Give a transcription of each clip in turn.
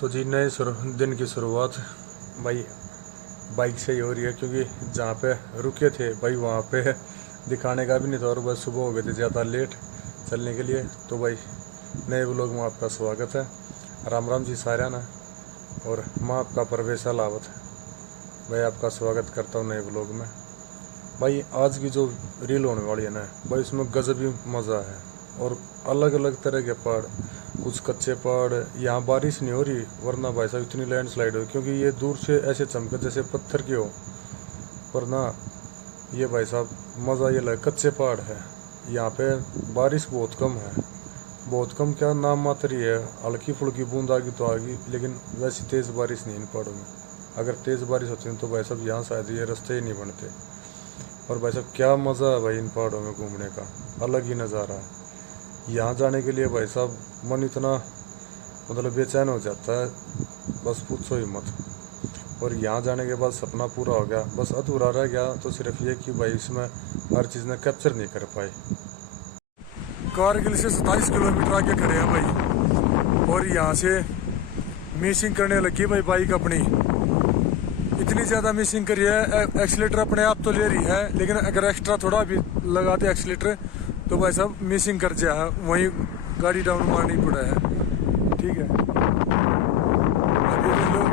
तो जी नए दिन की शुरुआत भाई बाइक से ही हो रही है, क्योंकि जहाँ पे रुके थे भाई वहाँ पे दिखाने का भी नहीं था और बस सुबह हो गए थे ज़्यादा लेट चलने के लिए। तो भाई नए व्लॉग में आपका स्वागत है। राम राम जी सारा ना, और मैं आपका परवेश लावत भाई आपका स्वागत करता हूँ नए व्लॉग में। भाई आज की जो रील होने वाली है ना भाई, इसमें गजब ही मज़ा है और अलग अलग तरह के पहाड़, कुछ कच्चे पहाड़। यहाँ बारिश नहीं हो रही वरना भाई साहब इतनी लैंडस्लाइड हो, क्योंकि ये दूर से ऐसे चमके जैसे पत्थर की हो, पर ना ये भाई साहब मज़ा ये लगे। कच्चे पहाड़ है यहाँ पे, बारिश बहुत कम है, बहुत कम क्या नाम मात्र ही है। हल्की फुल्की बूंद आ गई तो आ गई, लेकिन वैसी तेज़ बारिश नहीं इन पहाड़ों में। अगर तेज़ बारिश होती तो भाई साहब यहाँ शायद ये रास्ते ही नहीं बनते। और भाई साहब क्या मज़ा है भाई इन पहाड़ों में घूमने का, अलग ही नज़ारा है। यहाँ जाने के लिए भाई साहब मन इतना मतलब बेचैन हो जाता है, बस पूछो ही मत। और यहाँ जाने के बाद सपना पूरा हो गया, बस अधूरा रह गया तो सिर्फ ये कि भाई इसमें हर चीज़ ने कैप्चर नहीं कर पाई। कारगिल से 27 किलोमीटर आगे खड़े हैं भाई, और यहाँ से मिसिंग करने लगी भाई बाइक अपनी। इतनी ज़्यादा मिसिंग करी है, एक्सीलेटर अपने आप तो ले रही है, लेकिन अगर एक्स्ट्रा थोड़ा भी लगाते एक्सीलेटर तो भाई साहब मिसिंग कर जाए, वहीं गाड़ी डाउन मारनी पड़ा है। ठीक है, अभी लोग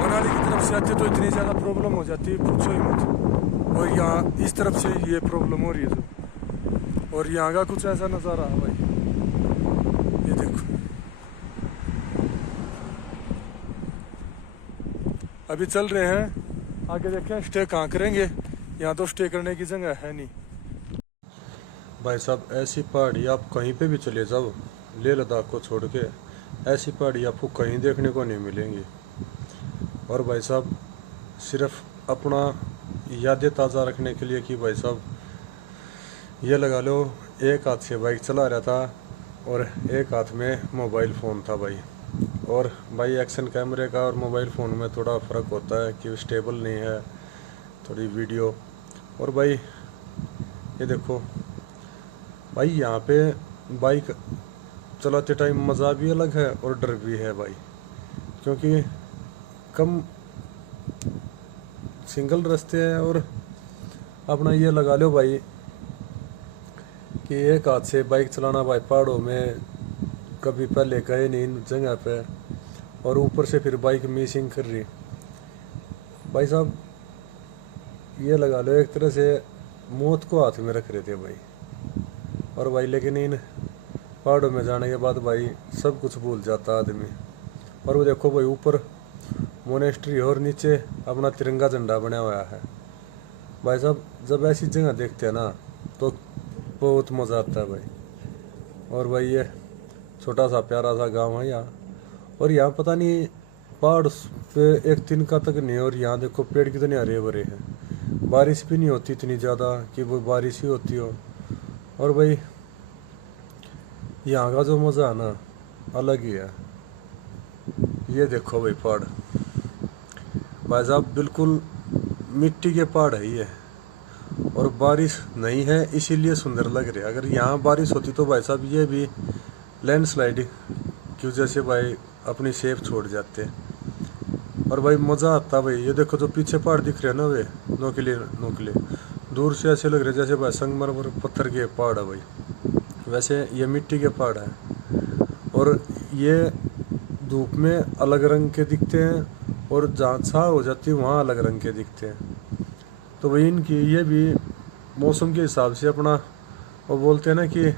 मनाली की तरफ से आते तो इतनी ज़्यादा प्रॉब्लम हो जाती है, पूछो ही मत। और यहाँ इस तरफ से ये प्रॉब्लम हो रही है तो, और यहाँ का कुछ ऐसा नज़ारा है भाई, ये देखो। अभी चल रहे हैं आगे, देखें स्टे कहाँ करेंगे, यहाँ तो स्टे करने की जगह है नहीं भाई साहब। ऐसी पहाड़ी आप कहीं पे भी चले जाओ, लेह लद्दाख को छोड़ के, ऐसी पहाड़ी आपको कहीं देखने को नहीं मिलेंगी। और भाई साहब सिर्फ अपना यादें ताज़ा रखने के लिए कि भाई साहब ये लगा लो, एक हाथ से बाइक चला रहा था और एक हाथ में मोबाइल फ़ोन था भाई। और भाई एक्शन कैमरे का और मोबाइल फ़ोन में थोड़ा फ़र्क होता है कि स्टेबल नहीं है थोड़ी वीडियो। और भाई ये देखो भाई, यहाँ पे बाइक चलाते टाइम मज़ा भी अलग है और डर भी है भाई, क्योंकि कम सिंगल रास्ते हैं। और अपना ये लगा लो भाई कि एक हाथ से बाइक चलाना भाई पहाड़ों में, कभी पहले गए नहीं इन जगह पे, और ऊपर से फिर बाइक मिसिंग कर रही भाई साहब। ये लगा लो एक तरह से मौत को हाथ में रख रहे थे भाई। और भाई लेकिन इन पहाड़ों में जाने के बाद भाई सब कुछ भूल जाता आदमी। और वो देखो भाई ऊपर मोनेस्ट्री और नीचे अपना तिरंगा झंडा बना हुआ है भाई साहब। जब ऐसी जगह देखते हैं ना तो बहुत मज़ा आता है भाई। और भाई ये छोटा सा प्यारा सा गांव है यहाँ, और यहाँ पता नहीं पहाड़ पे एक तिनका तक नहीं, और यहाँ देखो पेड़ कितने हरे भरे हैं। बारिश भी नहीं होती इतनी ज़्यादा कि वो बारिश ही होती हो। और भाई यहाँ का जो मज़ा है ना अलग ही है। ये देखो भाई पहाड़ भाई साहब बिल्कुल मिट्टी के पहाड़ है ये, और बारिश नहीं है इसीलिए सुंदर लग रहे। अगर यहाँ बारिश होती तो भाई साहब ये भी लैंडस्लाइड की वजह से भाई अपनी शेप छोड़ जाते। और भाई मज़ा आता भाई। ये देखो जो पीछे पहाड़ दिख रहे हैं ना, वे नोकिले नोकिले दूर से ऐसे लग रहे जैसे भाई संगमरमर पत्थर के पहाड़ है भाई, वैसे ये मिट्टी के पहाड़ हैं। और ये धूप में अलग रंग के दिखते हैं, और जहाँ छाँव हो जाती है वहाँ अलग रंग के दिखते हैं। तो भाई इनकी ये भी मौसम के हिसाब से अपना, वो बोलते हैं ना कि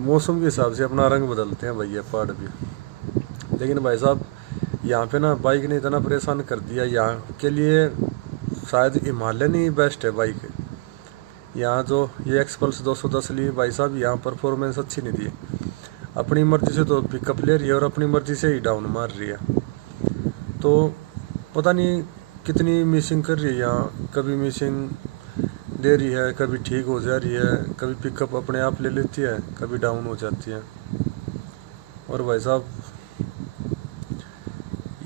मौसम के हिसाब से अपना रंग बदलते हैं भाई ये पहाड़ भी। लेकिन भाई साहब यहाँ पे ना बाइक ने इतना परेशान कर दिया, यहाँ के लिए शायद हिमालयन ही बेस्ट है बाइक। यहाँ जो ये एक्सपल्स 210 ली भाई साहब, यहाँ परफॉर्मेंस अच्छी नहीं दी, अपनी मर्जी से तो पिकअप ले रही है और अपनी मर्जी से ही डाउन मार रही है। तो पता नहीं कितनी मिसिंग कर रही है यहाँ, कभी मिसिंग दे रही है, कभी ठीक हो जा रही है, कभी पिकअप अपने आप ले लेती है, कभी डाउन हो जाती है। और भाई साहब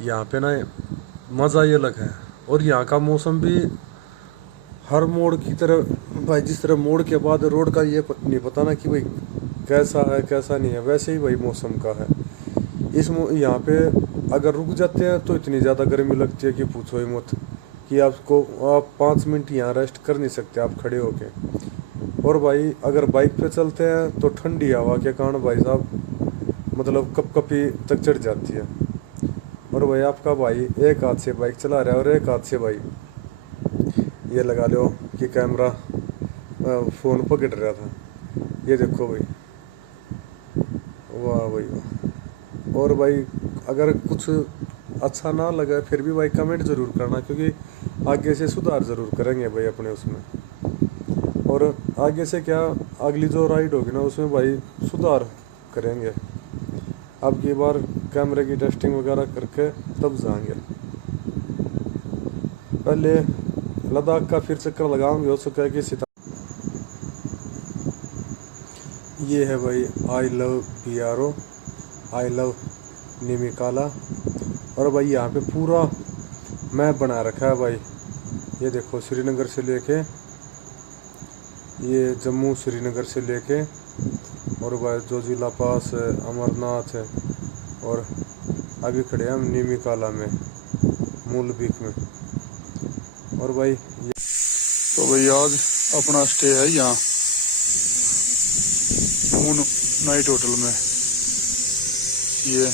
यहाँ पे ना मज़ा ये अलग है। और यहाँ का मौसम भी हर मोड़ की तरह भाई, जिस तरह मोड़ के बाद रोड का ये नहीं पता ना कि भाई कैसा है कैसा नहीं है, वैसे ही भाई मौसम का है। यहाँ पे अगर रुक जाते हैं तो इतनी ज़्यादा गर्मी लगती है कि पूछो ही मत, कि आप 5 मिनट यहाँ रेस्ट कर नहीं सकते आप खड़े होके। और भाई अगर बाइक पे चलते हैं तो ठंडी हवा के कारण भाई साहब मतलब कपकपी तक चढ़ जाती है। और भाई आपका भाई एक हाथ से बाइक चला रहा है और एक हाथ से भाई ये लगा लो कि कैमरा फ़ोन पकड़ रहा था। ये देखो भाई, वाह भाई वाह। और भाई अगर कुछ अच्छा ना लगा फिर भी भाई कमेंट ज़रूर करना, क्योंकि आगे से सुधार ज़रूर करेंगे भाई अपने उसमें। और आगे से क्या अगली जो राइड होगी ना उसमें भाई सुधार करेंगे। अब की बार कैमरे की टेस्टिंग वगैरह करके तब जाएंगे। पहले लद्दाख का फिर चक्कर लगाएंगे, हो सका है कि ये है भाई I love PRO, I love निमिकाला। और भाई यहाँ पे पूरा मैप बना रखा है भाई। ये देखो श्रीनगर से लेके ये जम्मू श्रीनगर से लेके और भाई जोजिला पास है, अमरनाथ है, और अभी खड़े हैं हम निमिकाला में, मूलबीक में। और भाई तो भाई आज अपना स्टे है यहाँ मून नाइट होटल में। ये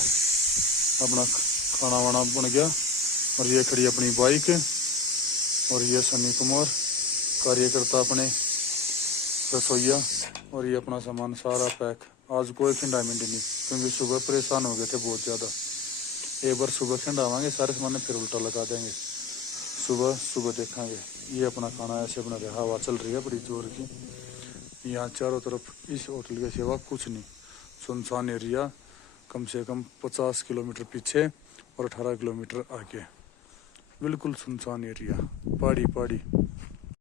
अपना खाना वाना बन गया और ये खड़ी अपनी बाइक और ये सनी कुमार कार्यकर्ता अपने रसोईया, और ये अपना सामान सारा पैक। आज कोई खिंडामिंड नहीं क्योंकि सुबह परेशान हो गए थे बहुत ज़्यादा। एक बार सुबह खिंडावांगे सारे सामान फिर उल्टा लगा देंगे, सुबह देखेंगे। ये अपना खाना ऐसे बना रहा, हवा चल रही है बड़ी जोर की। यहाँ चारों तरफ इस होटल के सिवा कुछ नहीं, सुनसान एरिया, कम से कम 50 किलोमीटर पीछे और 18 किलोमीटर आगे बिल्कुल सुनसान एरिया, पहाड़ी।